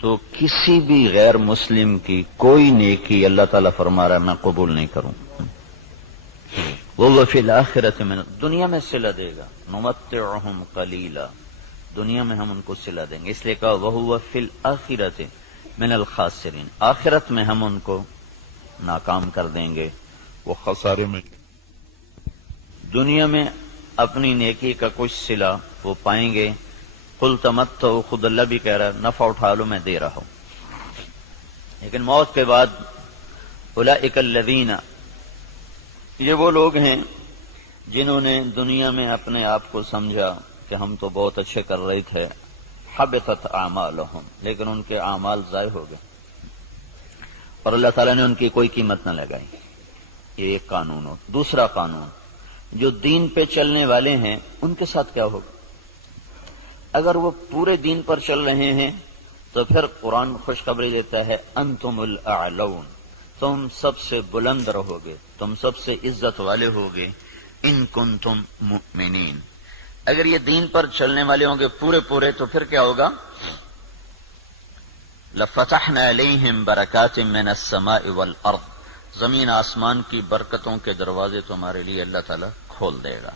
تو کسی بھی غیر مسلم کی کوئی نیکی اللہ تعالیٰ فرما رہا ہے میں قبول نہیں کروں. وہ فی الآخرۃ من، دنیا میں صلہ دے گا. نمتعہم قلیلا، دنیا میں ہم ان کو صلہ دیں گے. اس لیے کہا وہو فی الآخرۃ من الخاسرین، آخرت میں ہم ان کو ناکام کر دیں گے، وہ خسارے میں. دنیا میں اپنی نیکی کا کچھ صلہ وہ پائیں گے. قل تمتعوا، خود اللہ بھی کہہ رہا ہے نفع اٹھا لو میں دے رہا ہوں. لیکن موت کے بعد اولئک الذین، یہ وہ لوگ ہیں جنہوں نے دنیا میں اپنے آپ کو سمجھا کہ ہم تو بہت اچھے کر رہے تھے. حبطت اعمالہم، لیکن ان کے اعمال ضائع ہو گئے اور اللہ تعالیٰ نے ان کی کوئی قیمت نہ لگائی. یہ ایک قانون ہو. دوسرا قانون، جو دین پہ چلنے والے ہیں ان کے ساتھ کیا ہوگا؟ اگر وہ پورے دین پر چل رہے ہیں تو پھر قرآن خوشخبری دیتا ہے انتم الاعلون، تم سب سے بلند رہو گے، تم سب سے عزت والے ہوگے. ان کنتم مؤمنین، اگر یہ دین پر چلنے والے ہوں گے پورے تو پھر کیا ہوگا؟ لفتحنا علیہم برکات من السماء والارض، زمین آسمان کی برکتوں کے دروازے تمہارے لیے اللہ تعالیٰ کھول دے گا.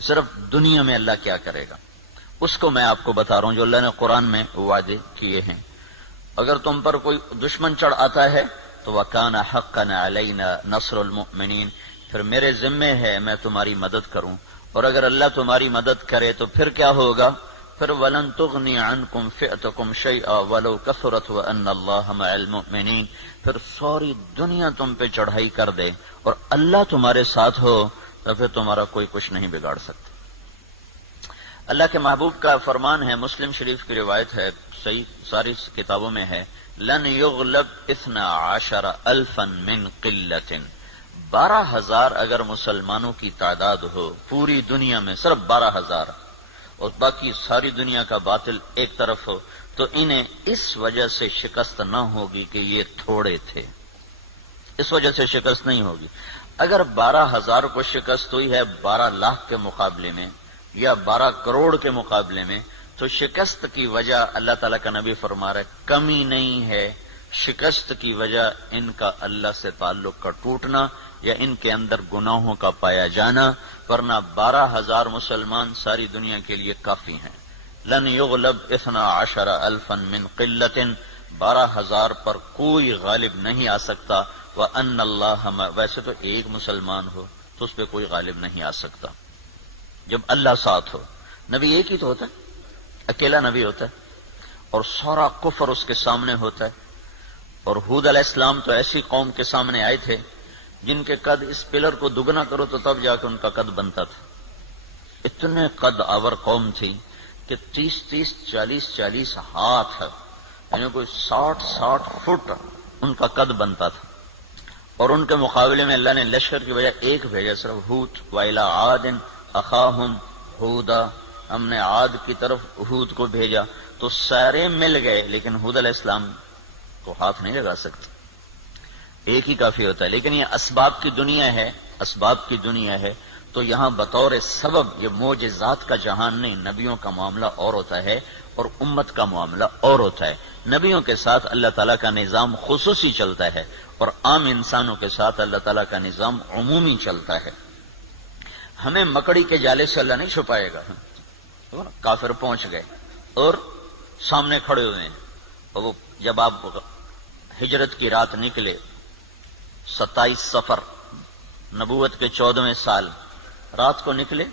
صرف دنیا میں اللہ کیا کرے گا اس کو میں آپ کو بتا رہا ہوں جو اللہ نے قرآن میں وعدے کیے ہیں. اگر تم پر کوئی دشمن چڑھ آتا ہے تو وَكَانَ حَقًّا عَلَيْنَا نَصْرُ الْمُؤْمِنِينَ، پھر میرے ذمے ہے میں تمہاری مدد کروں. اور اگر اللہ تمہاری مدد کرے تو پھر کیا ہوگا؟ پھر وَلَن تُغْنِيَ عَنْكُمْ فِئْتُكُمْ شَيْئًا وَلَوْ كَثُرَتْ وَأَنَّ اللَّهَ مَعَ الْمُؤْمِنِينَ، پھر ساری دنیا تم پہ چڑھائی کر دے اور اللہ تمہارے ساتھ ہو تو پھر تمہارا کوئی کچھ نہیں بگاڑ سکتا. اللہ کے محبوب کا فرمان ہے، مسلم شریف کی روایت ہے، صحیح ساری کتابوں میں ہے، لن یغلب 12,000 من قلت، 12,000 اگر مسلمانوں کی تعداد ہو پوری دنیا میں، صرف 12,000 اور باقی ساری دنیا کا باطل ایک طرف ہو، تو انہیں اس وجہ سے شکست نہ ہوگی کہ یہ تھوڑے تھے، اس وجہ سے شکست نہیں ہوگی. اگر 12,000 کو شکست ہوئی ہے 12 لاکھ کے مقابلے میں یا 12 کروڑ کے مقابلے میں، تو شکست کی وجہ اللہ تعالیٰ کا نبی فرما رہا ہے کمی نہیں ہے، شکست کی وجہ ان کا اللہ سے تعلق کا ٹوٹنا یا ان کے اندر گناہوں کا پایا جانا، ورنہ 12,000 مسلمان ساری دنیا کے لیے کافی ہیں. لن یغلب 12,000 من قلت، 12,000 پر کوئی غالب نہیں آ سکتا. وَأَنَّ اللَّهَ، ویسے تو ایک مسلمان ہو تو اس پہ کوئی غالب نہیں آ سکتا جب اللہ ساتھ ہو. نبی ایک ہی تو ہوتا ہے، اکیلا نبی ہوتا ہے اور سارا کفر اس کے سامنے ہوتا ہے. اور ہود علیہ السلام تو ایسی قوم کے سامنے آئے تھے جن کے قد اس پلر کو دگنا کرو تو تب جا کے ان کا قد بنتا تھا. اتنے قد آور قوم تھی کہ 30 40 ہاتھ، یعنی کوئی 60 فٹ ان کا قد بنتا تھا. اور ان کے مقابلے میں اللہ نے لشکر کی وجہ ایک بھیجا، صرف ہود. وَإِلَىٰ عَادٍ أَخَاهُمْ هُودًا، ہم نے عاد کی طرف ہود کو بھیجا تو سارے مل گئے لیکن ہود علیہ السلام کو ہاتھ نہیں لگا سکتے، ایک ہی کافی ہوتا ہے. لیکن یہ اسباب کی دنیا ہے، اسباب کی دنیا ہے، تو یہاں بطور سبب یہ معجزات کا جہان نہیں، نبیوں کا معاملہ اور ہوتا ہے اور امت کا معاملہ اور ہوتا ہے. نبیوں کے ساتھ اللہ تعالیٰ کا نظام خصوصی چلتا ہے اور عام انسانوں کے ساتھ اللہ تعالیٰ کا نظام عمومی چلتا ہے. ہمیں مکڑی کے جالے سے اللہ نہیں چھپائے گا. کافر پہنچ گئے اور سامنے کھڑے ہوئے ہیں، اور وہ جب آپ ہجرت کی رات نکلے 27 صفر نبوت کے 14ویں سال رات کو نکلے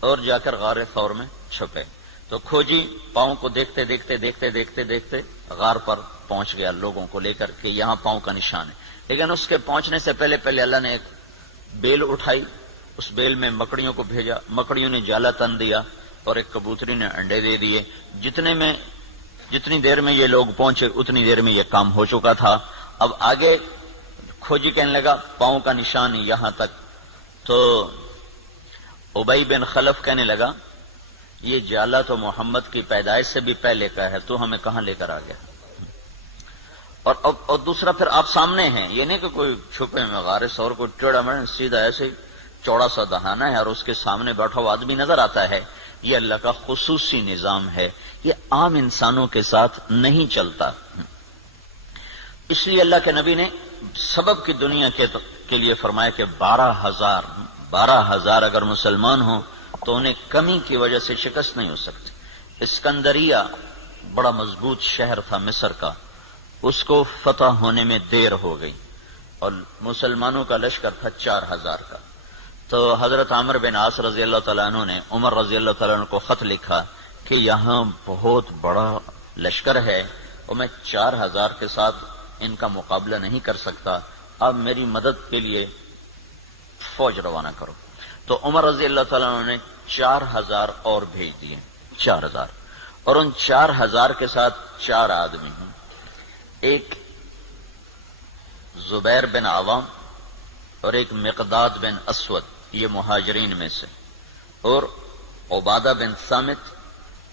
اور جا کر غار ثور میں چھپے تو کھوجی پاؤں کو دیکھتے دیکھتے غار پر پہنچ گیا لوگوں کو لے کر کہ یہاں پاؤں کا نشان ہے. لیکن اس کے پہنچنے سے پہلے اللہ نے ایک بیل اٹھائی، اس بیل میں مکڑیوں کو بھیجا، مکڑیوں نے جالا تن دیا اور ایک کبوتری نے انڈے دے دیے. جتنی دیر میں یہ لوگ پہنچے اتنی دیر میں یہ کام ہو چکا تھا. اب آگے کھوجی کہنے لگا پاؤں کا نشان یہاں تک، تو ابی بن خلف کہنے لگا یہ جالا تو محمد کی پیدائش سے بھی پہلے کا ہے، تو ہمیں کہاں لے کر آ گیا. اور دوسرا پھر آپ سامنے ہیں، یہ نہیں کہ کوئی چھپے میں غار ثور کو ٹیڑھا میں سیدھا ایسے چوڑا سا دہانا ہے اور اس کے سامنے بیٹھا ہوا آدمی نظر آتا ہے. یہ اللہ کا خصوصی نظام ہے، یہ عام انسانوں کے ساتھ نہیں چلتا. اس لیے اللہ کے نبی نے سبب کی دنیا کے لیے فرمایا کہ 12,000 اگر مسلمان ہوں تو انہیں کمی کی وجہ سے شکست نہیں ہو سکتی. اسکندریہ بڑا مضبوط شہر تھا مصر کا، اس کو فتح ہونے میں دیر ہو گئی اور مسلمانوں کا لشکر تھا 4,000 کا. تو حضرت عمرو بن عاص رضی اللہ تعالیٰ عنہ نے عمر رضی اللہ تعالیٰ عنہ کو خط لکھا کہ یہاں بہت بڑا لشکر ہے اور میں 4,000 کے ساتھ ان کا مقابلہ نہیں کر سکتا، آپ میری مدد کے لیے فوج روانہ کرو. تو عمر رضی اللہ تعالیٰ عنہ نے 4,000 اور بھیج دیے، 4,000، اور ان 4,000 کے ساتھ 4 آدمی ہیں، ایک زبیر بن عوام اور ایک مقداد بن اسود، یہ مہاجرین میں سے، اور عبادہ بن صامت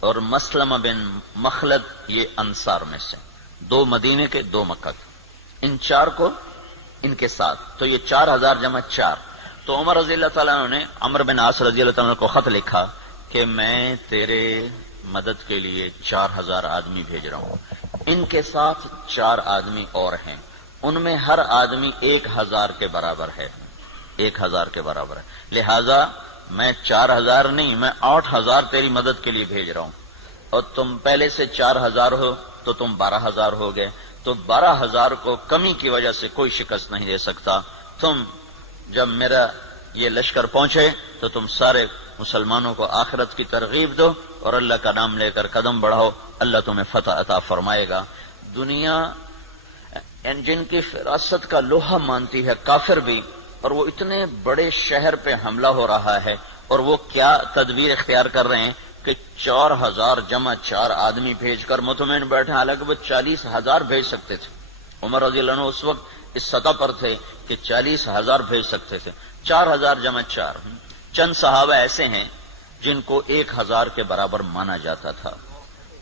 اور مسلمہ بن مخلد، یہ انصار میں سے، 2 مدینے کے 2 مکہ کے. ان 4 کو ان کے ساتھ، تو یہ 4,000 جمع 4. تو عمر رضی اللہ تعالیٰ عنہ نے عمرو بن عاص رضی اللہ تعالیٰ عنہ کو خط لکھا کہ میں تیرے مدد کے لیے 4,000 آدمی بھیج رہا ہوں، ان کے ساتھ 4 آدمی اور ہیں، ان میں ہر آدمی 1,000 کے برابر ہے، 1,000 کے برابر ہے، لہذا میں 4,000 نہیں، میں 8,000 تیری مدد کے لیے بھیج رہا ہوں، اور تم پہلے سے 4,000 ہو تو تم 12,000 ہو گئے. تو 12,000 کو کمی کی وجہ سے کوئی شکست نہیں دے سکتا. تم جب میرا یہ لشکر پہنچے تو تم سارے مسلمانوں کو آخرت کی ترغیب دو اور اللہ کا نام لے کر قدم بڑھاؤ، اللہ تمہیں فتح عطا فرمائے گا. دنیا جن کی فراست کا لوہا مانتی ہے کافر بھی، اور وہ اتنے بڑے شہر پہ حملہ ہو رہا ہے، اور وہ کیا تدبیر اختیار کر رہے ہیں کہ 4,000 جمع 4 آدمی بھیج کر مطمئن بیٹھے، حالانکہ وہ 40,000 بھیج سکتے تھے. عمر رضی اللہ عنہ اس وقت اس سطح پر تھے کہ 40,000 بھیج سکتے تھے. 4,000 جمع 4. چند صحابہ ایسے ہیں جن کو 1,000 کے برابر مانا جاتا تھا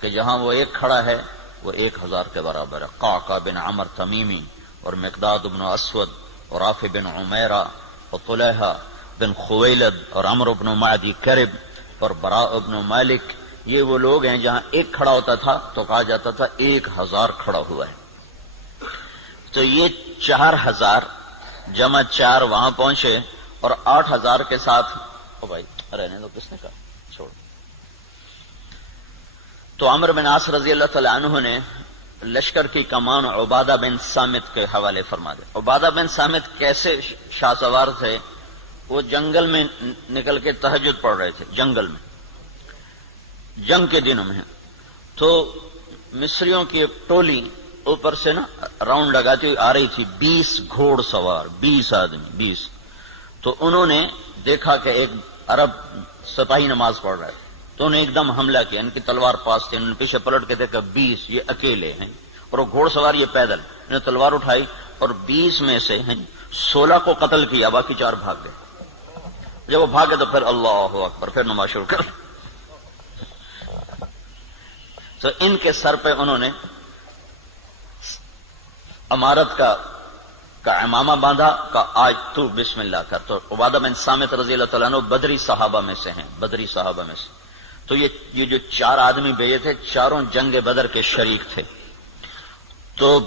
کہ جہاں وہ ایک کھڑا ہے وہ 1,000 کے برابر ہے. قعقاع بن عمر تمیمی اور مقداد بن اسود اور رافع بن عمیرہ اور طلحہ بن خویلد اور عمرو بن معدی کرب اور براء بن مالک، یہ وہ لوگ ہیں جہاں ایک کھڑا ہوتا تھا تو کہا جاتا تھا 1,000 کھڑا ہوا ہے. تو یہ 4,000 جمع 4 وہاں پہنچے اور 8,000 کے ساتھ، او بھائی رہنے دو، کس نے کہا چھوڑ. تو عمرو بن عاص رضی اللہ تعالی عنہ نے لشکر کی کمان عبادہ بن صامت کے حوالے فرما دے. عبادہ بن صامت کیسے شاہ سوار تھے؟ وہ جنگل میں نکل کے تہجد پڑھ رہے تھے، جنگل میں، جنگ کے دنوں میں. تو مصریوں کی ایک ٹولی اوپر سے نا راؤنڈ لگاتی ہوئی آ رہی تھی، 20 گھوڑ سوار، 20 آدمی، 20. تو انہوں نے دیکھا کہ ایک عرب سپاہی نماز پڑھ رہا ہے، تو انہیں ایک دم حملہ کیا. ان کی تلوار پاس تھی، انہوں نے پیچھے پلٹ کے دیکھا 20 یہ اکیلے ہیں، اور وہ گھوڑ سوار یہ پیدل. انہوں نے تلوار اٹھائی اور 20 میں سے 16 کو قتل کیا، باقی 4 بھاگ گئے. جب وہ بھاگے تو پھر اللہ اکبر، پھر نماز شروع کر. تو ان کے سر پہ انہوں نے امارت کا امامہ باندھا کہ آج تو بسم اللہ کر. تو عبادہ بن صامت رضی اللہ تعالیٰ عنہ بدری صحابہ میں سے ہیں، بدری صحابہ میں سے. تو یہ جو 4 آدمی بھیجے تھے، چاروں جنگ بدر کے شریک تھے. تو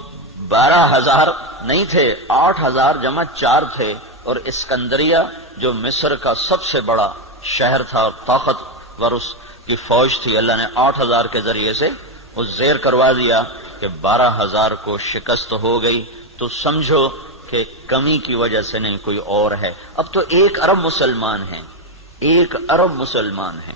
12,000 نہیں تھے، 8,000 جمع 4 تھے. اور اسکندریہ جو مصر کا سب سے بڑا شہر تھا اور طاقتور اس کی فوج تھی، اللہ نے 8,000 کے ذریعے سے وہ زیر کروا دیا کہ 12,000 کو شکست ہو گئی. تو سمجھو کہ کمی کی وجہ سے نہیں، کوئی اور ہے. اب تو 1 ارب مسلمان ہیں، 1 ارب مسلمان ہیں،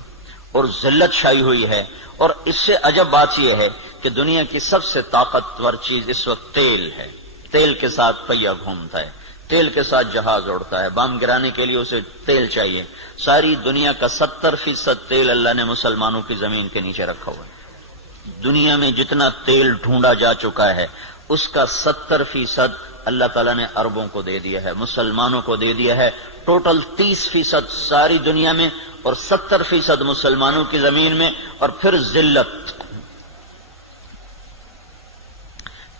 اور ذلت چھائی ہوئی ہے. اور اس سے عجب بات یہ ہے کہ دنیا کی سب سے طاقتور چیز اس وقت تیل ہے. تیل کے ساتھ پہیا گھومتا ہے، تیل کے ساتھ جہاز اڑتا ہے، بام گرانے کے لیے اسے تیل چاہیے. ساری دنیا کا 70% تیل اللہ نے مسلمانوں کی زمین کے نیچے رکھا ہوا ہے. دنیا میں جتنا تیل ڈھونڈا جا چکا ہے اس کا 70% اللہ تعالیٰ نے عربوں کو دے دیا ہے، مسلمانوں کو دے دیا ہے. ٹوٹل 30% ساری دنیا میں اور 70% مسلمانوں کی زمین میں. اور پھر ذلت.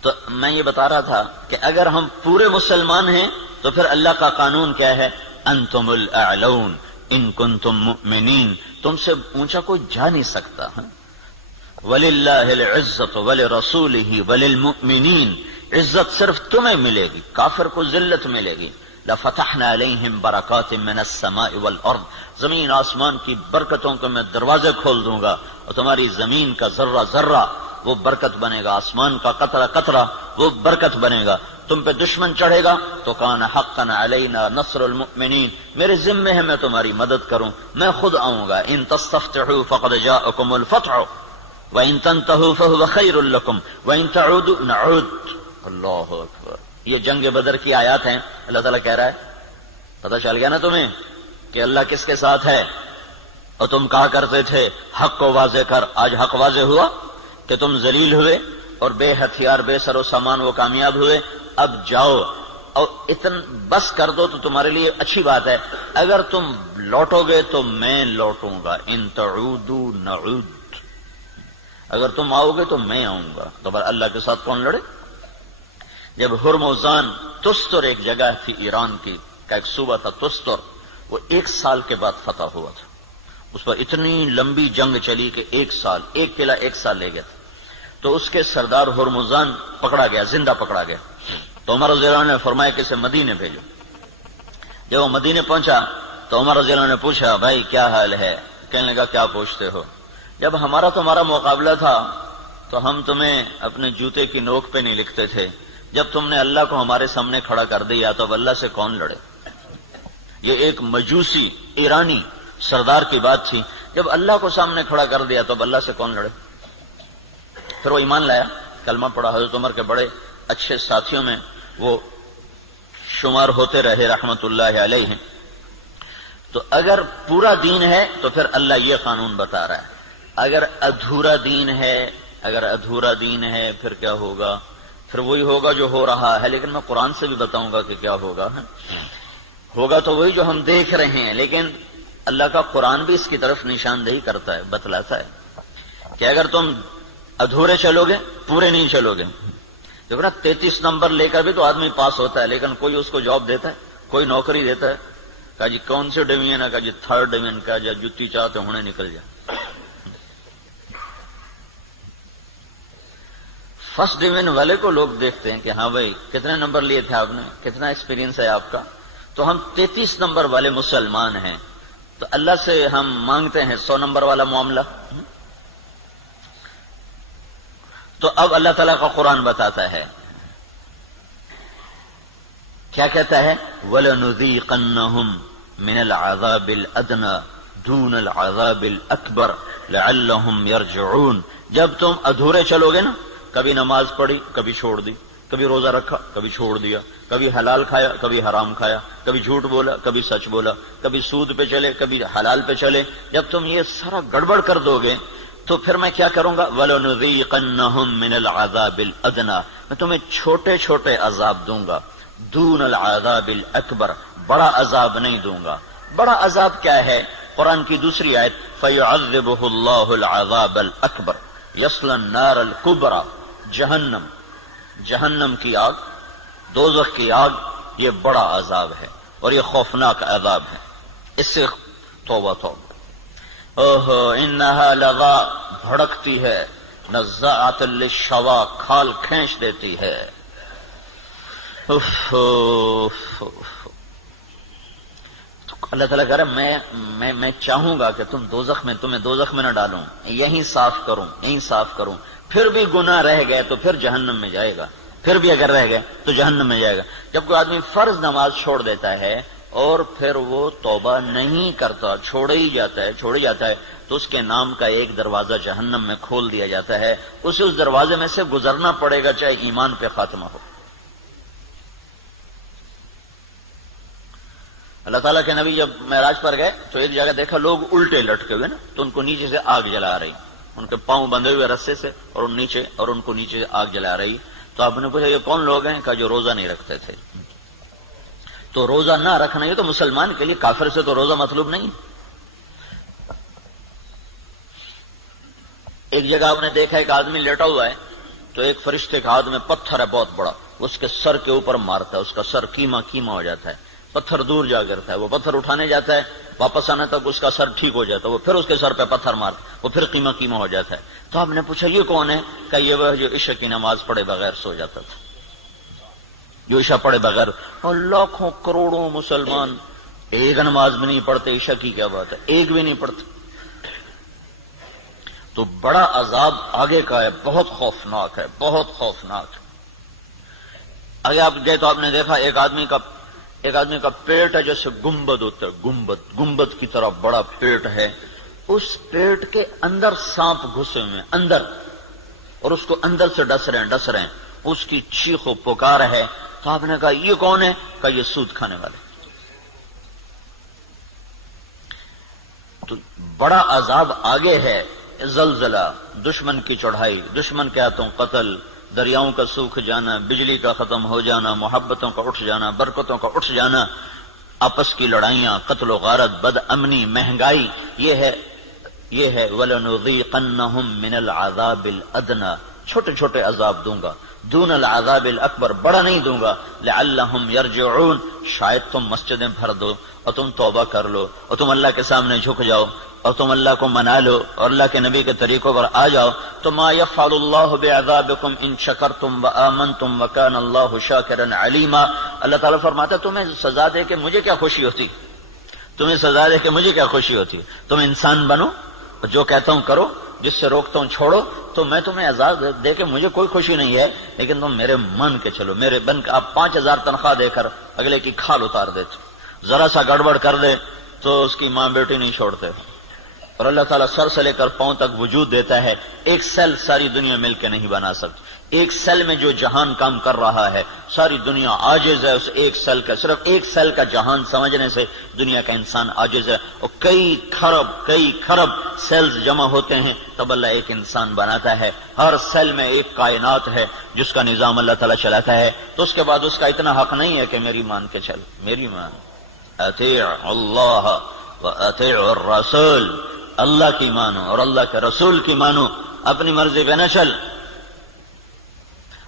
تو میں یہ بتا رہا تھا کہ اگر ہم پورے مسلمان ہیں تو پھر اللہ کا قانون کیا ہے؟ انتم الاعلون ان کنتم مؤمنین، تم سے اونچا کوئی جا نہیں سکتا. وَلِلَّهِ الْعِزَّةُ وَلِرَسُولِهِ وَلِلْمُؤْمِنِينَ، عزت صرف تمہیں ملے گی، کافر کو ذلت ملے گی. لَفَتَحْنَا عَلَيْهِمْ بَرَكَاتٍ مِّنَ السَّمَاءِ وَالْأَرْضِ، زمین آسمان کی برکتوں کے میں دروازے کھول دوں گا، اور تمہاری زمین کا ذرہ ذرہ وہ برکت بنے گا، آسمان کا قطرہ قطرہ وہ برکت بنے گا. تم پہ دشمن چڑھے گا تو کان حقا علینا نصر المؤمنین، میرے ذمے ہے میں تمہاری مدد کروں، میں خود آؤں گا. ان تستفتحوا فقد جاءکم الفتح وان تنتهوا فهو خیر لکم وان تعودوا نعود. اللہ اکبر. یہ جنگ بدر کی آیات ہیں. اللہ تعالیٰ کہہ رہا ہے پتہ چل گیا نا تمہیں کہ اللہ کس کے ساتھ ہے، اور تم کہا کرتے تھے حق کو واضح کر. آج حق واضح ہوا کہ تم ذلیل ہوئے اور بے ہتھیار بے سر و سامان وہ کامیاب ہوئے. اب جاؤ اور بس کر دو تو تمہارے لیے اچھی بات ہے. اگر تم لوٹو گے تو میں لوٹوں گا. ان تعودوا نعود، اگر تم آؤ گے تو میں آؤں گا. تو پر اللہ کے ساتھ کون لڑے؟ جب ہرمزان تستر ایک جگہ تھی ایران کی کا ایک صوبہ تھا تستر، وہ 1 سال کے بعد فتح ہوا تھا. اس پر اتنی لمبی جنگ چلی کہ 1 سال، ایک قلعہ 1 سال لے گیا تھا. تو اس کے سردار ہرمزان پکڑا گیا، زندہ پکڑا گیا. تو عمر رضی اللہ عنہ نے فرمایا کہ اسے مدینے بھیجو. جب وہ مدینے پہنچا تو عمر رضی اللہ عنہ نے پوچھا بھائی کیا حال ہے؟ کہنے لگا کیا پوچھتے ہو، جب ہمارا تمہارا مقابلہ تھا تو ہم تمہیں اپنے جوتے کی نوک پہ نہیں لکھتے تھے، جب تم نے اللہ کو ہمارے سامنے کھڑا کر دیا تو اب اللہ سے کون لڑے؟ یہ ایک مجوسی ایرانی سردار کی بات تھی. جب اللہ کو سامنے کھڑا کر دیا تو اب اللہ سے کون لڑے؟ پھر وہ ایمان لایا، کلمہ پڑھا. حضرت عمر کے بڑے اچھے ساتھیوں میں وہ شمار ہوتے رہے رحمت اللہ علیہ. تو اگر پورا دین ہے تو پھر اللہ یہ قانون بتا رہا ہے. اگر ادھورا دین ہے پھر کیا ہوگا؟ پھر وہی ہوگا جو ہو رہا ہے. لیکن میں قرآن سے بھی بتاؤں گا کہ کیا ہوگا. ہوگا تو وہی جو ہم دیکھ رہے ہیں، لیکن اللہ کا قرآن بھی اس کی طرف نشاندہی کرتا ہے، بتلاتا ہے کہ اگر تم ادھورے چلو گے، پورے نہیں چلو گے. دیکھو نا 33 نمبر لے کر بھی تو آدمی پاس ہوتا ہے، لیکن کوئی اس کو جاب دیتا ہے، کوئی نوکری دیتا ہے. کہا جی کون سے ڈویژن ہے؟ کہا جی 3rd ڈویژن کا. جا جتی چاہتے ہونے نکل جا. 1st ڈویژن والے کو لوگ دیکھتے ہیں کہ ہاں بھائی کتنے نمبر لیے تھے آپ نے، کتنا ایکسپیرینس ہے آپ کا. تو ہم 33 نمبر والے مسلمان ہیں، تو اللہ سے ہم مانگتے ہیں 100 نمبر والا معاملہ. تو اب اللہ تعالیٰ کا قرآن بتاتا ہے، کیا کہتا ہے؟ وَلَنُذِيقَنَّهُمْ مِنَ الْعَذَابِ الْأَدْنَى دُونَ الْعَذَابِ الْأَكْبَرِ لَعَلَّهُمْ يَرْجِعُونَ. جب تم ادھورے چلو گے نا، کبھی نماز پڑھی کبھی چھوڑ دی، کبھی روزہ رکھا کبھی چھوڑ دیا، کبھی حلال کھایا کبھی حرام کھایا، کبھی جھوٹ بولا کبھی سچ بولا، کبھی سود پہ چلے کبھی حلال پہ چلے. جب تم یہ سارا گڑبڑ کر دو گے تو پھر میں کیا کروں گا؟ وَلَنُذِيقَنَّهُمْ مِنَ الْعَذَابِ الْأَدْنَى، میں تمہیں چھوٹے چھوٹے عذاب دوں گا. دون العذاب الاکبر، بڑا عذاب نہیں دوں گا. بڑا عذاب کیا ہے؟ قرآن کی دوسری آیت فَيُعَذِّبُهُ اللَّهُ الْعَذَابَ الْأَكْبَرَ يَصْلَى النَّارَ الْكُبْرَى. جہنم کی آگ، دوزخ کی آگ، یہ بڑا عذاب ہے اور یہ خوفناک عذاب ہے. اس سے توبہ توبہ. اوہو انہا لغا، بھڑکتی ہے، نزاعۃ للشوا، کھال کھینچ دیتی ہے. اللہ تعالیٰ کہہ رہا ہے میں چاہوں گا کہ تمہیں دوزخ میں نہ ڈالوں، یہیں صاف کروں. پھر بھی گناہ رہ گئے تو پھر جہنم میں جائے گا. پھر بھی اگر رہ گئے تو جہنم میں جائے گا. جب کوئی آدمی فرض نماز چھوڑ دیتا ہے اور پھر وہ توبہ نہیں کرتا، چھوڑے ہی جاتا ہے تو اس کے نام کا ایک دروازہ جہنم میں کھول دیا جاتا ہے. اسے اس دروازے میں سے گزرنا پڑے گا چاہے ایمان پہ خاتمہ ہو. اللہ تعالیٰ کے نبی جب معراج پر گئے تو ایک جگہ دیکھا لوگ الٹے لٹکے ہوئے نا، تو ان کو نیچے سے آگ جلا رہی، ان کے پاؤں بندھے ہوئے رسے سے اور ان کو نیچے سے آگ جلا رہی. تو آپ نے پوچھا یہ کون لوگ ہیں؟ کہا جو روزہ نہیں رکھتے تھے. تو روزہ نہ رکھنا یہ تو مسلمان کے لیے، کافر سے تو روزہ مطلوب نہیں. ایک جگہ آپ نے دیکھا ایک آدمی لیٹا ہوا ہے تو ایک فرشتے کا ہاتھ میں پتھر ہے بہت بڑا، اس کے سر کے اوپر مارتا ہے، اس کا سر کیما ہو جاتا ہے. پتھر دور جا گرتا ہے، وہ پتھر اٹھانے جاتا ہے، واپس آنے تک اس کا سر ٹھیک ہو جاتا ہے، وہ پھر اس کے سر پہ پتھر مارتا، وہ پھر قیمہ قیمہ ہو جاتا ہے۔ تو آپ نے پوچھا یہ کون ہے؟ کہ یہ وہ جو عشاء کی نماز پڑھے بغیر سو جاتا تھا، جو عشاء پڑھے بغیر۔ اور لاکھوں کروڑوں مسلمان ایک نماز بھی نہیں پڑھتے، عشاء کی کیا بات ہے، ایک بھی نہیں پڑھتے۔ تو بڑا عذاب آگے کا ہے، بہت خوفناک ہے، بہت خوفناک ہے۔ آگے آپ گئے تو آپ نے دیکھا ایک آدمی کا پیٹ ہے جیسے گنبد ہوتا ہے، گنبد کی طرح بڑا پیٹ ہے، اس پیٹ کے اندر سانپ گھسے ہوئے ہیں اندر، اور اس کو اندر سے ڈس رہے ہیں، اس کی چیخ و پکار ہے۔ تو آپ نے کہا یہ کون ہے؟ کہ یہ سود کھانے والے۔ تو بڑا عذاب آگے ہے، زلزلہ، دشمن کی چڑھائی، دشمن کے ہاتھوں قتل، دریاؤں کا سوکھ جانا، بجلی کا ختم ہو جانا، محبتوں کا اٹھ جانا، برکتوں کا اٹھ جانا، آپس کی لڑائیاں، قتل و غارت، بد امنی، مہنگائی، یہ ہے وَلَنُذِيقَنَّهُم مِّنَ الْعَذَابِ الْأَدْنَىٰ، چھوٹے چھوٹے عذاب دوں گا، دون العذاب الاکبر، بڑا نہیں دوں گا، لعلہم یرجعون، شاید تم مسجدیں بھر دو اور تم توبہ کر لو اور تم اللہ کے سامنے جھک جاؤ اور تم اللہ کو منا لو اور اللہ کے نبی کے طریقوں پر آ جاؤ تو ما یفعل اللہ بعذابکم ان شکرتم وآمنتم وکان اللہ شاکرا علیما۔ اللہ تعالیٰ فرماتا ہے تمہیں سزا دے کے مجھے کیا خوشی ہوتی، تمہیں سزا دے کے مجھے کیا خوشی ہوتی، تم انسان بنو، جو کہتا ہوں کرو، جس سے روکتا ہوں چھوڑو، تو میں تمہیں عذاب دے کے مجھے کوئی خوشی نہیں ہے، لیکن تم میرے من کے چلو، میرے بن کے۔ آپ 5000 تنخواہ دے کر اگلے کی کھال اتار دیتے، ذرا سا گڑبڑ کر دے تو اس کی ماں بیٹی نہیں چھوڑتے، اور اللہ تعالیٰ سر سے لے کر پاؤں تک وجود دیتا ہے، ایک سیل ساری دنیا مل کے نہیں بنا سکتی، ایک سیل میں جو جہان کام کر رہا ہے ساری دنیا عاجز ہے اس ایک سیل کا، صرف ایک سیل کا جہان سمجھنے سے دنیا کا انسان عاجز ہے، اور کئی کھرب سیلز جمع ہوتے ہیں تب اللہ ایک انسان بناتا ہے، ہر سیل میں ایک کائنات ہے جس کا نظام اللہ تعالیٰ چلاتا ہے، تو اس کے بعد اس کا اتنا حق نہیں ہے کہ میری مان کے چل، میری مان، اطیع اللہ و اطیع الرسول، اللہ کی مانو اور اللہ کے رسول کی مانو، اپنی مرضی پہ نہ چل۔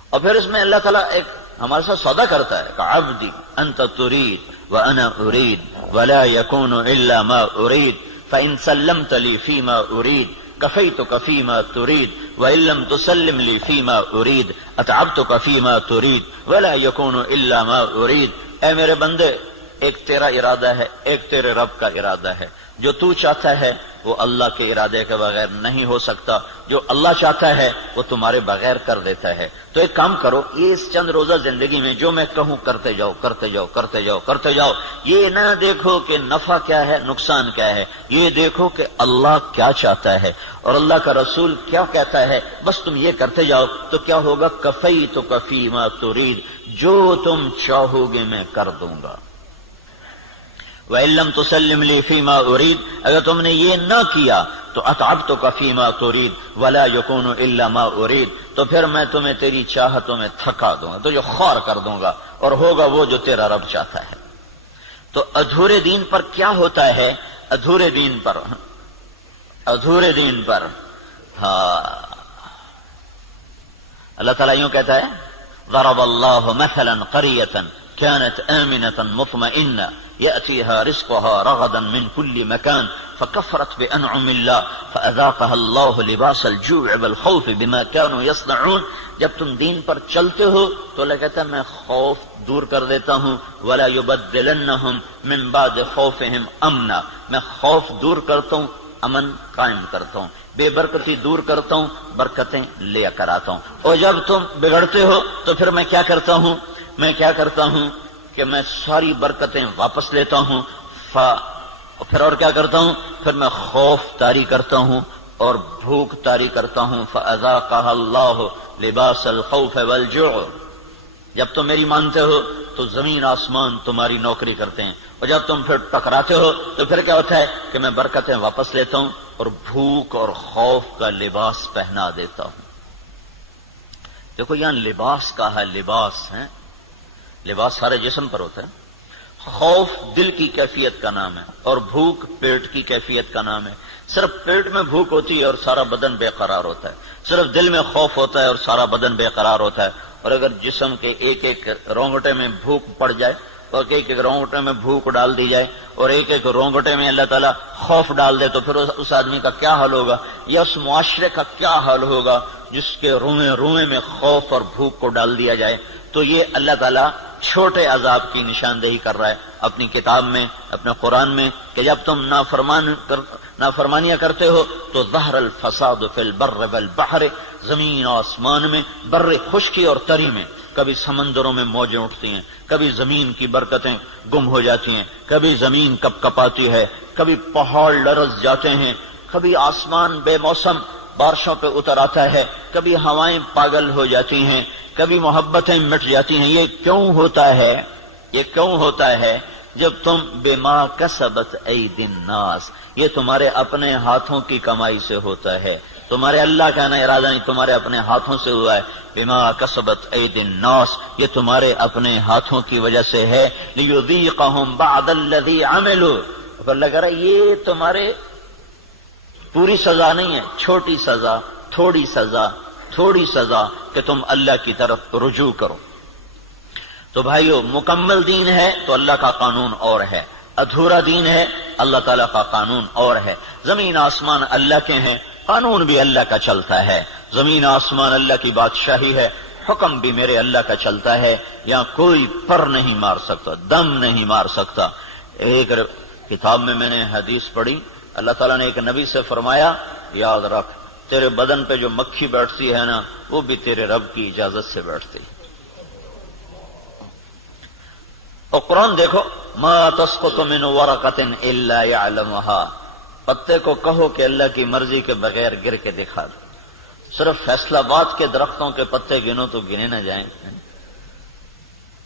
اور پھر اس میں اللہ تعالیٰ ایک ہمارے ساتھ سودا کرتا ہے کہ عبدی انت ترید وانا ارید ولا يكون الا ما ارید فان سلمت لي فيما ارید كفيتك فيما تريد وان لم تسلم لي فيما ارید اتعبتك فيما تريد ولا يكون الا ما ارید۔ اے میرے بندے، ایک تیرا ارادہ ہے، ایک تیرے رب کا ارادہ ہے، جو تو چاہتا ہے وہ اللہ کے ارادے کے بغیر نہیں ہو سکتا، جو اللہ چاہتا ہے وہ تمہارے بغیر کر دیتا ہے۔ تو ایک کام کرو، یہ اس چند روزہ زندگی میں جو میں کہوں کرتے جاؤ کرتے جاؤ کرتے جاؤ کرتے جاؤ، یہ نہ دیکھو کہ نفع کیا ہے نقصان کیا ہے، یہ دیکھو کہ اللہ کیا چاہتا ہے اور اللہ کا رسول کیا کہتا ہے، بس تم یہ کرتے جاؤ تو کیا ہوگا، کفیتک فیما ترید، جو تم چاہو گے میں کر دوں گا۔ وَإِن لَّمْ تُسَلِّمْ لِي فِيمَا أُرِيدُ، اگر تم نے یہ نہ کیا تو أَتْعَبْتُكَ فِيمَا تُرِيدُ وَلَا يَكُونُ إِلَّا مَا أُرِيدُ، تو پھر میں تمہیں تیری چاہتوں میں تھکا دوں گا، تو جو خوار کر دوں گا اور ہوگا وہ جو تیرا رب چاہتا ہے۔ تو ادھورے دین پر کیا ہوتا ہے، ادھورے دین پر ہاں اللہ تعالیٰ یوں کہتا ہے ضرب اللہ مثلا قریة كانت آمنة مطمئنة يأتيها رزقها رغدا من كل مكان فكفرت بأنعم الله فأذاقها الله لباس الجوع والخوف بما كانوا يصنعون۔ جب تم دین پر چلتے ہو تو اللہ کہتا ہے میں خوف دور کر دیتا ہوں، ولا يبدلنهم من بعد خوفهم امنا، میں خوف دور کرتا ہوں، امن قائم کرتا ہوں، بے برکتی دور کرتا ہوں، برکتیں لے کر آتا ہوں۔ اور جب تم بگڑتے ہو تو پھر میں کیا کرتا ہوں کہ میں ساری برکتیں واپس لیتا ہوں، پھر اور کیا کرتا ہوں، پھر میں خوف طاری کرتا ہوں اور بھوک طاری کرتا ہوں۔ فَأَذَاقَهَا اللَّهُ لِبَاسَ الْخَوْفِ وَالْجُوعِ، جب تم میری مانتے ہو تو زمین آسمان تمہاری نوکری کرتے ہیں، اور جب تم پھر ٹکراتے ہو تو پھر کیا ہوتا ہے کہ میں برکتیں واپس لیتا ہوں اور بھوک اور خوف کا لباس پہنا دیتا ہوں۔ دیکھو یہاں لباس کا ہے، لباس ہے، لباس سارے جسم پر ہوتا ہے، خوف دل کی کیفیت کا نام ہے اور بھوک پیٹ کی کیفیت کا نام ہے۔ صرف پیٹ میں بھوک ہوتی ہے اور سارا بدن بے قرار ہوتا ہے، صرف دل میں خوف ہوتا ہے اور سارا بدن بے قرار ہوتا ہے، اور اگر جسم کے ایک ایک رونگٹے میں بھوک پڑ جائے اور ایک ایک رونگٹے میں بھوک ڈال دی جائے اور ایک ایک رونگٹے میں اللہ تعالیٰ خوف ڈال دے تو پھر اس آدمی کا کیا حال ہوگا، یا اس معاشرے کا کیا حال ہوگا جس کے روئیں روئیں میں خوف اور بھوک کو ڈال دیا جائے۔ تو یہ اللہ تعالیٰ چھوٹے عذاب کی نشاندہی کر رہا ہے اپنی کتاب میں، اپنے قرآن میں، کہ جب تم نافرمانیاں کرتے ہو تو ظہر الفساد فی البر والبحر، زمین و آسمان میں، بر خشکی اور تری میں، کبھی سمندروں میں موجیں اٹھتی ہیں، کبھی زمین کی برکتیں گم ہو جاتی ہیں، کبھی زمین کپ کپاتی ہے، کبھی پہاڑ لرز جاتے ہیں، کبھی آسمان بے موسم بارشوں پہ اتر آتا ہے، کبھی ہوائیں پاگل ہو جاتی ہیں، کبھی محبتیں مٹ جاتی ہیں۔ یہ کیوں ہوتا ہے؟ یہ کیوں ہوتا ہے؟ جب تم بما کسبت ایدی الناس، یہ تمہارے اپنے ہاتھوں کی کمائی سے ہوتا ہے، تمہارے اللہ کا نہ ارادہ نہیں، تمہارے اپنے ہاتھوں سے ہوا ہے۔ بما کسبت ایدی الناس، یہ تمہارے اپنے ہاتھوں کی وجہ سے ہے۔ لیذیقہم بعد الذی عملوا، اللہ کہہ رہا ہے یہ تمہارے پوری سزا نہیں ہے، چھوٹی سزا، تھوڑی سزا، تھوڑی سزا کہ تم اللہ کی طرف رجوع کرو۔ تو بھائیو، مکمل دین ہے تو اللہ کا قانون اور ہے، ادھورا دین ہے اللہ تعالیٰ کا قانون اور ہے۔ زمین آسمان اللہ کے ہیں، قانون بھی اللہ کا چلتا ہے، زمین آسمان اللہ کی بادشاہی ہے، حکم بھی میرے اللہ کا چلتا ہے، یہاں کوئی پر نہیں مار سکتا، دم نہیں مار سکتا۔ ایک کتاب میں نے حدیث پڑھی، اللہ تعالیٰ نے ایک نبی سے فرمایا، یاد رکھ تیرے بدن پہ جو مکھی بیٹھتی ہے نا، وہ بھی تیرے رب کی اجازت سے بیٹھتی ہے۔ اور قرآن دیکھو، ما تسقط من ورقۃ الا يعلمها، پتے کو کہو کہ اللہ کی مرضی کے بغیر گر کے دکھا دو۔ صرف فیصلہ آباد کے درختوں کے پتے گنو تو گنے نہ جائیں،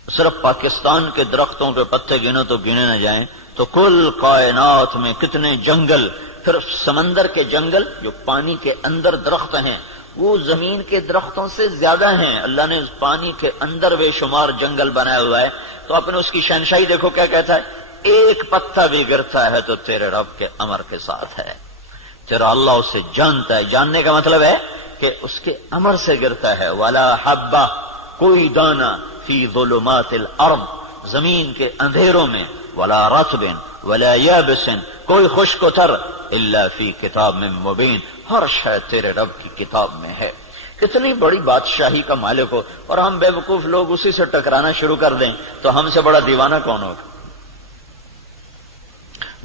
صرف پاکستان کے درختوں کے پتے گنو تو گنے نہ جائیں، تو کل کائنات میں کتنے جنگل، پھر سمندر کے جنگل جو پانی کے اندر درخت ہیں وہ زمین کے درختوں سے زیادہ ہیں۔ اللہ نے پانی کے اندر بے شمار جنگل بنایا ہوا ہے، تو آپ نے اس کی شہنشاہی دیکھو کیا کہتا ہے، ایک پتا بھی گرتا ہے تو تیرے رب کے امر کے ساتھ ہے، تیرا اللہ اسے جانتا ہے۔ جاننے کا مطلب ہے کہ اس کے امر سے گرتا ہے۔ ولا حبہ، کوئی دانہ، فی ظلمات الارض، زمین کے اندھیروں میں، ولا رطب ولا یابس، کوئی خشک و تر، الا فی کتاب من مبین، ہر شے تیرے رب کی کتاب میں ہے۔ کتنی بڑی بادشاہی کا مالک ہو، اور ہم بے وقوف لوگ اسی سے ٹکرانا شروع کر دیں تو ہم سے بڑا دیوانہ کون ہوگا؟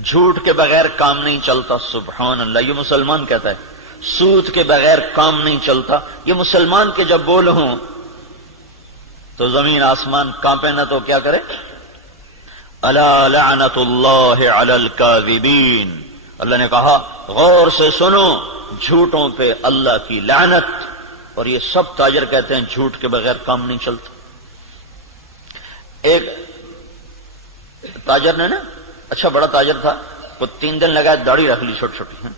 جھوٹ کے بغیر کام نہیں چلتا، سبحان اللہ، یہ مسلمان کہتا ہے۔ سود کے بغیر کام نہیں چلتا، یہ مسلمان کے جب بول ہوں تو زمین آسمان کانپے نہ تو کیا کرے؟ الا لعنت اللہ علی الکاذبین، اللہ نے کہا غور سے سنو، جھوٹوں پہ اللہ کی لعنت۔ اور یہ سب تاجر کہتے ہیں جھوٹ کے بغیر کام نہیں چلتا۔ ایک تاجر نے نا، اچھا بڑا تاجر تھا، وہ 3 دن لگا داڑھی رکھ لی چھوٹی چھوٹی،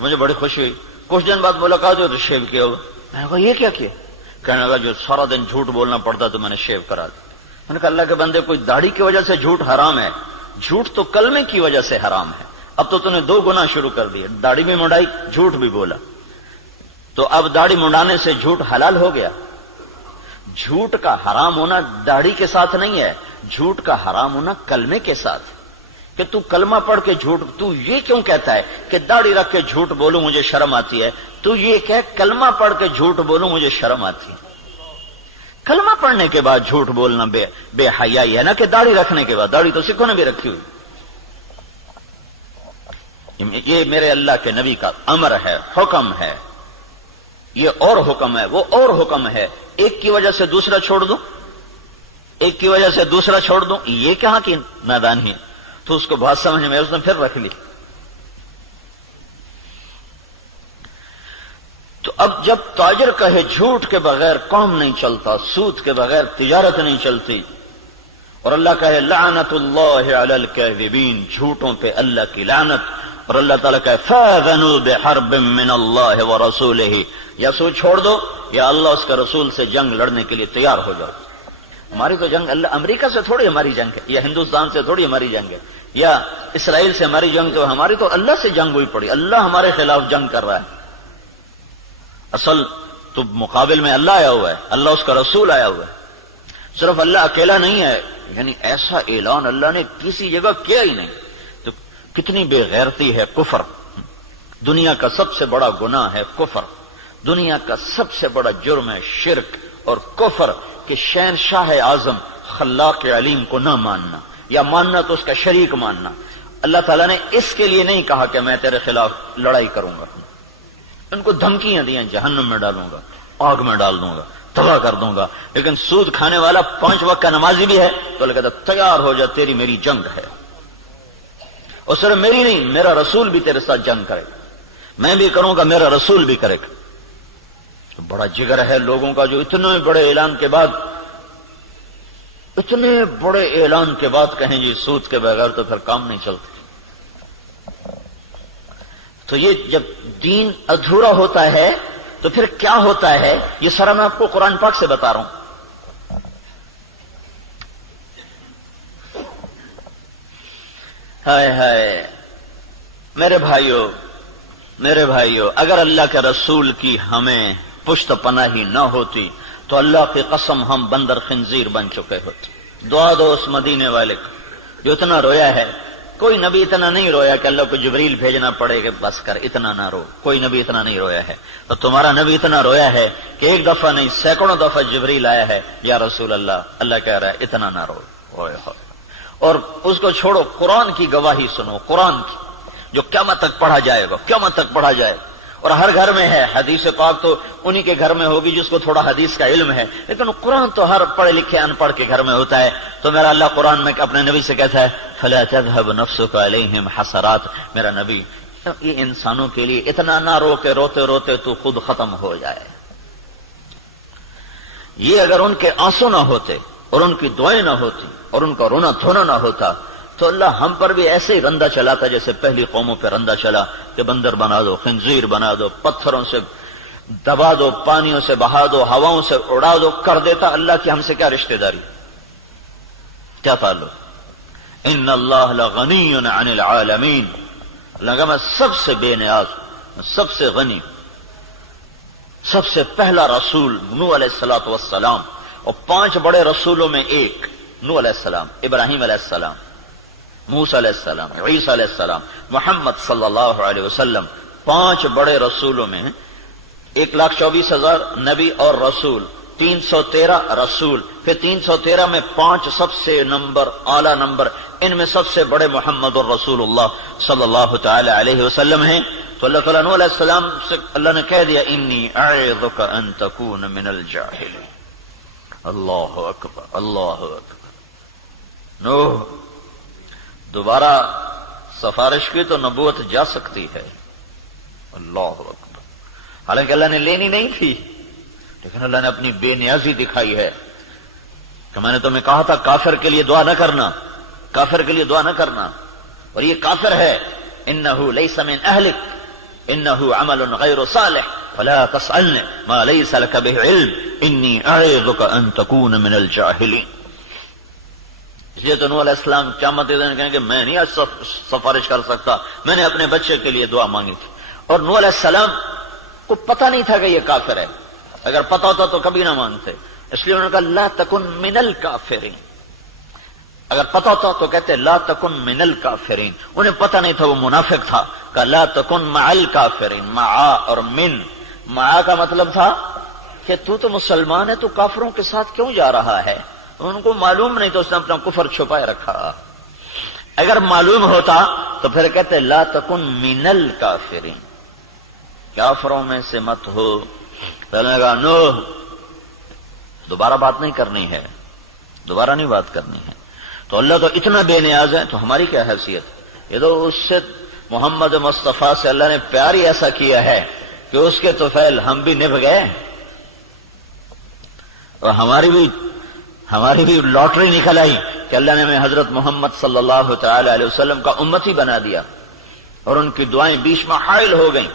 مجھے بڑی خوشی ہوئی۔ کچھ دن بعد ملاقات ہوئی تو شیو کیا ہوا، میں نے کہا یہ کیا کیا؟ کہنے لگا جو سارا دن جھوٹ بولنا پڑتا تو میں نے شیو کرا دیا۔ میں نے کہا اللہ کے بندے، کوئی داڑھی کی وجہ سے جھوٹ حرام ہے؟ جھوٹ تو کلمے کی وجہ سے حرام ہے، اب تو نے 2 گناہ شروع کر دیے، داڑھی بھی منڈائی، جھوٹ بھی بولا، تو اب داڑھی منڈانے سے جھوٹ حلال ہو گیا۔ جھوٹ کا حرام ہونا داڑھی کے ساتھ نہیں ہے، جھوٹ کا حرام ہونا کلمے کے ساتھ، کہ تو کلمہ پڑھ کے جھوٹ، تو یہ کیوں کہتا ہے کہ داڑھی رکھ کے جھوٹ بولوں مجھے شرم آتی ہے؟ تو یہ کہ کلمہ پڑھ کے جھوٹ بولوں مجھے شرم آتی ہے۔ کلمہ پڑھنے کے بعد جھوٹ بولنا بے حیائی ہے نا، کہ داڑھی رکھنے کے بعد، داڑھی تو سکھوں نے بھی رکھی ہوئی۔ یہ میرے اللہ کے نبی کا امر ہے، حکم ہے، یہ اور حکم ہے، وہ اور حکم ہے۔ ایک کی وجہ سے دوسرا چھوڑ دوں، ایک کی وجہ سے دوسرا چھوڑ دوں، یہ کہاں کی نادانی ہے؟ تو اس کو بات سمجھ میں اس نے پھر رکھ لی۔ تو اب جب تاجر کہے جھوٹ کے بغیر کام نہیں چلتا، سود کے بغیر تجارت نہیں چلتی، اور اللہ کہے لعنت اللہ علی الکاذبین، جھوٹوں پہ اللہ کی لعنت، اور اللہ تعالیٰ کہے فاذنوا بحرب من اللہ ورسولہ، یا سود چھوڑ دو یا اللہ اس کے رسول سے جنگ لڑنے کے لیے تیار ہو جاؤ۔ ہماری تو جنگ اللہ، امریکہ سے تھوڑی ہماری جنگ ہے، یا ہندوستان سے تھوڑی ہماری جنگ ہے، یا اسرائیل سے ہماری جنگ، تو ہماری تو اللہ سے جنگ ہوئی پڑی، اللہ ہمارے خلاف جنگ کر رہا ہے۔ اصل تو مقابل میں اللہ آیا ہوا ہے، اللہ اس کا رسول آیا ہوا ہے۔ صرف اللہ اکیلا نہیں ہے، یعنی ایسا اعلان اللہ نے کسی جگہ کیا ہی نہیں. تو کتنی بے غیرتی ہے کفر. دنیا کا سب سے بڑا گناہ ہے کفر. دنیا کا سب سے بڑا جرم ہے شرک اور کفر کہ شہنشاہ اعظم خلاق علیم کو نہ ماننا, یا ماننا تو اس کا شریک ماننا. اللہ تعالیٰ نے اس کے لیے نہیں کہا کہ میں تیرے خلاف لڑائی کروں گا. ان کو دھمکیاں دیں جہنم میں ڈالوں گا, آگ میں ڈال دوں گا, تباہ کر دوں گا. لیکن سود کھانے والا 5 وقت کا نمازی بھی ہے تو اللہ کہتا تیار ہو جا, تیری میری جنگ ہے. اور صرف میری نہیں, میرا رسول بھی تیرے ساتھ جنگ کرے گا. میں بھی کروں گا, میرا رسول بھی کرے گا. بڑا جگر ہے لوگوں کا جو اتنے بڑے اعلان کے بعد کہیں جی سود کے بغیر تو پھر کام نہیں چلتا. تو یہ جب دین ادھورا ہوتا ہے تو پھر کیا ہوتا ہے, یہ سارا میں آپ کو قرآن پاک سے بتا رہا ہوں. ہائے ہائے میرے بھائیو, اگر اللہ کے رسول کی ہمیں پشت پناہی نہ ہوتی تو اللہ کی قسم ہم بندر خنزیر بن چکے ہوتے. دعا دو اس مدینے والے کو جو اتنا رویا ہے. کوئی نبی اتنا نہیں رویا کہ اللہ کو جبریل بھیجنا پڑے کہ بس کر, اتنا نہ رو. کوئی نبی اتنا نہیں رویا ہے. تو تمہارا نبی اتنا رویا ہے کہ ایک دفعہ نہیں سینکڑوں دفعہ جبریل آیا ہے, یا رسول اللہ کہہ رہا ہے اتنا نہ رو. اور اس کو چھوڑو, قرآن کی گواہی سنو, قرآن کی جو قیامت تک پڑھا جائے گا. اور ہر گھر میں ہے. حدیث پاک تو انہی کے گھر میں ہوگی جس کو تھوڑا حدیث کا علم ہے, لیکن قرآن تو ہر پڑھے لکھے ان پڑھ کے گھر میں ہوتا ہے. تو میرا اللہ قرآن میں اپنے نبی سے کہتا ہے فَلَا تَذْهَبْ نَفْسُكَ عَلَيْهِمْ حَسَرَاتٍ. میرا نبی یہ انسانوں کے لیے اتنا نہ رو کہ روتے روتے تو خود ختم ہو جائے. یہ اگر ان کے آنسو نہ ہوتے اور ان کی دعائیں نہ ہوتی اور ان کا رونا دھونا نہ ہوتا تو اللہ ہم پر بھی ایسے ہی رندہ چلاتا جیسے پہلی قوموں پہ رندہ چلا کہ بندر بنا دو, خنزیر بنا دو, پتھروں سے دبا دو, پانیوں سے بہا دو, ہواؤں سے اڑا دو, کر دیتا. اللہ کی ہم سے کیا رشتہ داری, کیا تعلق. ان اللہ لغنی عن العالمین. اللہ کا میں سب سے بے نیاز, سب سے غنی. سب سے پہلا رسول نوح علیہ الصلوۃ والسلام, اور 5 بڑے رسولوں میں ایک نوح علیہ السلام, ابراہیم علیہ السلام, موسیٰ علیہ السلام, عیسیٰ علیہ السلام, محمد صلی اللہ علیہ وسلم. 5 بڑے رسولوں میں 1,24,000 نبی اور رسول, 313 رسول, پھر 313 میں 5 سب سے اعلی نمبر, ان میں سب سے بڑے محمد الرسول اللہ صلی اللہ تعالی علیہ وسلم ہیں. تو اللہ تعالیٰ نوح علیہ السلام سے اللہ نے کہہ دیا انی اعظک ان تکون من الجاہلین. اللہ اکبر, اللہ اکبر. نوح دوبارہ سفارش کی تو نبوت جا سکتی ہے. اللہ اکبر. حالانکہ اللہ نے لینی نہیں تھی, لیکن اللہ نے اپنی بے نیازی دکھائی ہے کہ میں نے تمہیں کہا تھا کافر کے لیے دعا نہ کرنا, کافر کے لیے دعا نہ کرنا, اور یہ کافر ہے. انہ لیس من اہلک انہ عمل غیر صالح فلا تسألنی ما لیس لک بہ علم انی اعظک ان تکون من الجاہلین. اس لیے تو نوح علیہ السلام قیامت کے دن کہیں کہ میں نہیں آج سفارش کر سکتا, میں نے اپنے بچے کے لیے دعا مانگی تھی. اور نوح علیہ السلام کو پتہ نہیں تھا کہ یہ کافر ہے. اگر پتہ ہوتا تو کبھی نہ مانگتے. اس لیے انہوں نے کہا لا تکن من الکافرین. اگر پتہ ہوتا تو کہتے لا تکن من الکافرین. انہیں پتہ نہیں تھا, وہ منافق تھا. کہا لا تکن مع الکافرین. مع اور من, مع کا مطلب تھا کہ تو مسلمان ہے, تو کافروں کے ساتھ کیوں جا رہا ہے. ان کو معلوم نہیں تو اس نے اپنا کفر چھپائے رکھا. اگر معلوم ہوتا تو پھر کہتے لا تکن من الکافرین, کافروں میں سے مت ہو. تو نے کہا نوح دوبارہ بات نہیں کرنی ہے, دوبارہ نہیں بات کرنی ہے. تو اللہ تو اتنا بے نیاز ہے, تو ہماری کیا حیثیت. یہ تو اس سے محمد مصطفیٰ سے اللہ نے پیار ہی ایسا کیا ہے کہ اس کے طفیل ہم بھی نبھ گئے, اور ہماری بھی لاٹری نکل آئی کہ اللہ نے ہمیں حضرت محمد صلی اللہ تعالی علیہ وسلم کا امتی بنا دیا, اور ان کی دعائیں بیچ میں حائل ہو گئیں.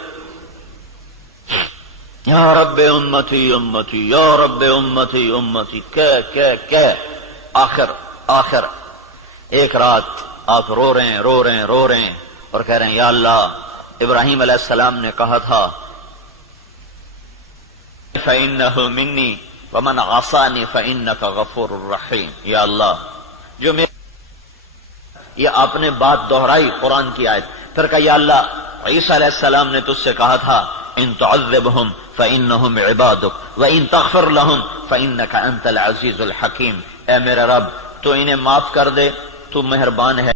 یا رب امتی امتی, یا رب امتی امتی, کہ آخر ایک رات آپ رو رہے ہیں اور کہہ رہے ہیں یا اللہ, ابراہیم علیہ السلام نے کہا تھا فَإِنَّهُ مِنِّي وَمَنْ عَصَانِي فَإِنَّكَ غَفُورٌ رَحِيمٌ. یا اللہ جو یہ آپ نے بات دہرائی قرآن کی آیت، پھر کہا یا اللہ عیسیٰ علیہ السلام نے تجھ سے کہا تھا ان تعذبہم فإنہم عبادک وإن تغفر لہم فإنک انت العزیز الحکیم، اے میرے رب تو انہیں معاف کر دے، تو مہربان ہے